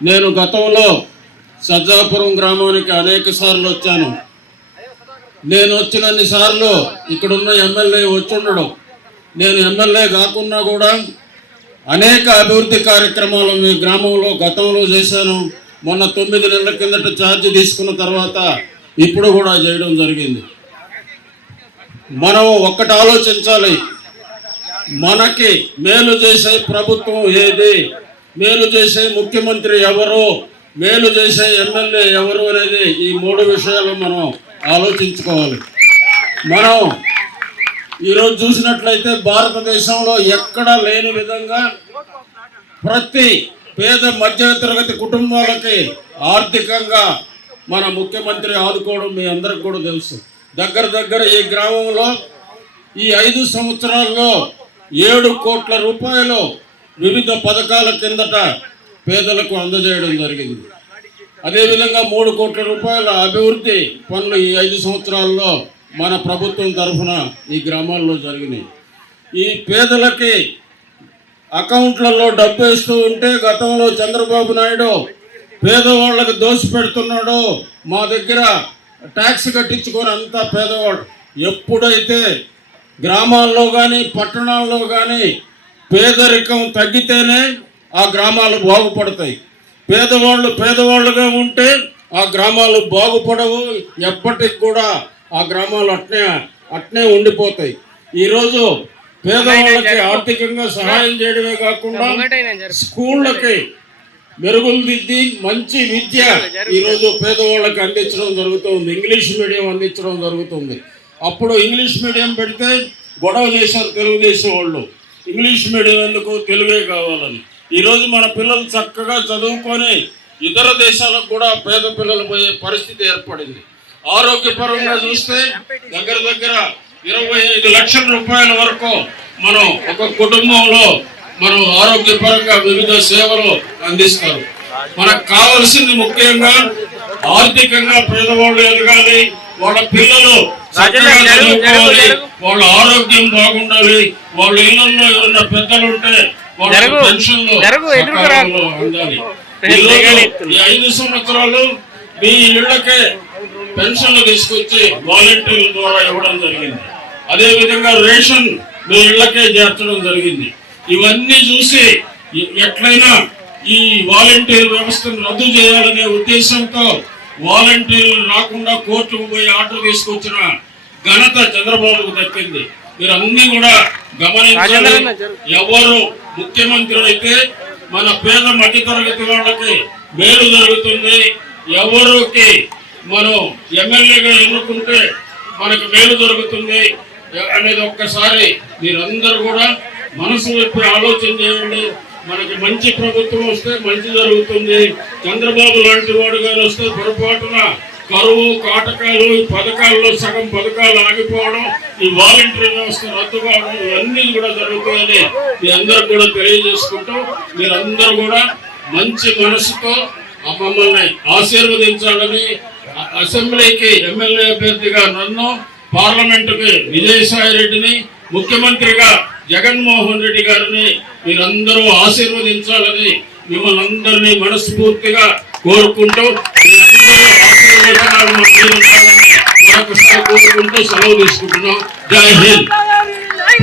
నేను గతంలో సజ్జాపురం గ్రామానికి అనేక సార్లు వచ్చాను. నేను వచ్చినన్ని సార్లు ఇక్కడున్న ఎమ్మెల్యే వచ్చుండడం, నేను ఎమ్మెల్యే కాకున్నా కూడా అనేక అభివృద్ధి కార్యక్రమాలు మీ గ్రామంలో గతంలో చేశాను. మొన్న 9 నెలల కిందట ఛార్జ్ తీసుకున్న తర్వాత ఇప్పుడు కూడా చేయడం జరిగింది. మనం ఒక్కటి ఆలోచించాలి, మనకి మేలు చేసే ప్రభుత్వం ఏది, మేలు చేసే ముఖ్యమంత్రి ఎవరు, మేలు చేసే ఎమ్మెల్యే ఎవరు అనేది ఈ 3 విషయాలు మనం ఆలోచించుకోవాలి. మనం ఈరోజు చూసినట్లయితే భారతదేశంలో ఎక్కడా లేని విధంగా ప్రతి పేద మధ్యతరగతి కుటుంబాలకి ఆర్థికంగా మన ముఖ్యమంత్రి ఆదుకోవడం మీ అందరికి కూడా తెలుసు. దగ్గర ఈ గ్రామంలో ఈ 5 సంవత్సరాల్లో 7 కోట్ల రూపాయలు వివిధ పథకాల కిందట పేదలకు అందజేయడం జరిగింది. అదేవిధంగా 3 కోట్ల రూపాయల అభివృద్ధి పనులు ఈ 5 సంవత్సరాల్లో మన ప్రభుత్వం తరఫున ఈ గ్రామాల్లో జరిగినాయి. ఈ పేదలకి అకౌంట్లలో డబ్బు వేస్తూ ఉంటే గతంలో చంద్రబాబు నాయుడు పేదవాళ్ళకి దోసిపెడుతున్నాడు, మా దగ్గర ట్యాక్స్ కట్టించుకొని అంతా పేదవాడు. ఎప్పుడైతే గ్రామాల్లో కానీ పట్టణాల్లో కానీ పేదరికం తగ్గితేనే ఆ గ్రామాలు బాగుపడతాయి. పేదవాళ్ళుగా ఉంటే ఆ గ్రామాలు బాగుపడవు, ఎప్పటికి కూడా ఆ గ్రామాలు అట్నే ఉండిపోతాయి. ఈరోజు పేదవాళ్ళకి ఆర్థికంగా సహాయం చేయడమే కాకుండా స్కూళ్ళకి మెరుగులు దిద్ది మంచి విద్య ఈరోజు పేదవాళ్ళకి అందించడం జరుగుతుంది. ఇంగ్లీష్ మీడియం అందించడం జరుగుతుంది. అప్పుడు ఇంగ్లీష్ మీడియం పెడితే గొడవ చేశారు తెలుగుదేశం వాళ్ళు, ఇంగ్లీష్ మీడియం ఎందుకు, తెలుగే కావాలని. ఈరోజు మన పిల్లలు చక్కగా చదువుకొని ఇతర దేశాలకు కూడా పేద పిల్లలు పోయే పరిస్థితి ఏర్పడింది. ఆరోగ్యపరంగా చూస్తే దగ్గర 25 లక్షల రూపాయల వరకు మనం ఒక కుటుంబంలో మనం ఆరోగ్యపరంగా వివిధ సేవలు అందిస్తారు. మనకు కావాల్సింది ముఖ్యంగా ఆర్థికంగా పేదవాళ్ళు ఎదగాలి, వాళ్ళ పిల్లలు చక్కగా చదువుకోవాలి, వాళ్ళ ఆరోగ్యం బాగుండాలి, వాళ్ళ ఇళ్లలో ఎవరైనా పెద్దలు ఉంటే వాళ్ళ పెన్షన్లు అందాలి. ఈ 5 సంవత్సరాలు మీ ఇళ్లకే పెన్షన్లు తీసుకొచ్చి వాలంటీర్ల ద్వారా ఇవ్వడం జరిగింది. అదేవిధంగా రేషన్ మీ ఇళ్లకే చేర్చడం జరిగింది. ఇవన్నీ చూసి ఎట్లయినా ఈ వాలంటీర్ వ్యవస్థను రద్దు చేయాలనే ఉద్దేశంతో వాలంటీర్లు రాకుండా కోర్టుకు పోయి ఆర్డర్ తీసుకొచ్చిన ఘనత చంద్రబాబుకు దక్కింది. మీరు అన్ని కూడా గమనించాలి. ఎవరు ముఖ్యమంత్రి అయితే మన పేద మధ్యతరగతి వాళ్ళకి మేలు జరుగుతుంది, ఎవరికి మనం ఎమ్మెల్యేగా ఎన్నుకుంటే మనకు మేలు జరుగుతుంది అనేది ఒక్కసారి మీరందరూ కూడా మనసు వైపు ఆలోచన చేయండి. మనకి మంచి ప్రభుత్వం వస్తే మంచి జరుగుతుంది. చంద్రబాబు లాంటి వాడు గారు వస్తే పొరపాటున కరువు కాటకాలు పథకాల్లో సగం పథకాలు ఆగిపోవడం, ఈ వాలంటీర్ వ్యవస్థ రద్దు కావడం, ఇవన్నీ కూడా జరుగుతాయని మీ అందరూ కూడా తెలియజేసుకుంటూ మీరందరూ కూడా మంచి మనసుతో మమ్మల్ని ఆశీర్వదించాలని, అసెంబ్లీకి ఎమ్మెల్యే అభ్యర్థిగా నన్ను, పార్లమెంటుకి విజయసాయి రెడ్డిని, ముఖ్యమంత్రిగా జగన్మోహన్ రెడ్డి గారిని మీరందరూ ఆశీర్వదించాలని మిమ్మల్ని అందరినీ మనస్ఫూర్తిగా కోరుకుంటూ మీ అందరూ ఆశీర్వచనాలు మరొకసారి కోరుకుంటూ సెలవు తీసుకుంటున్నాం. జై హింద్.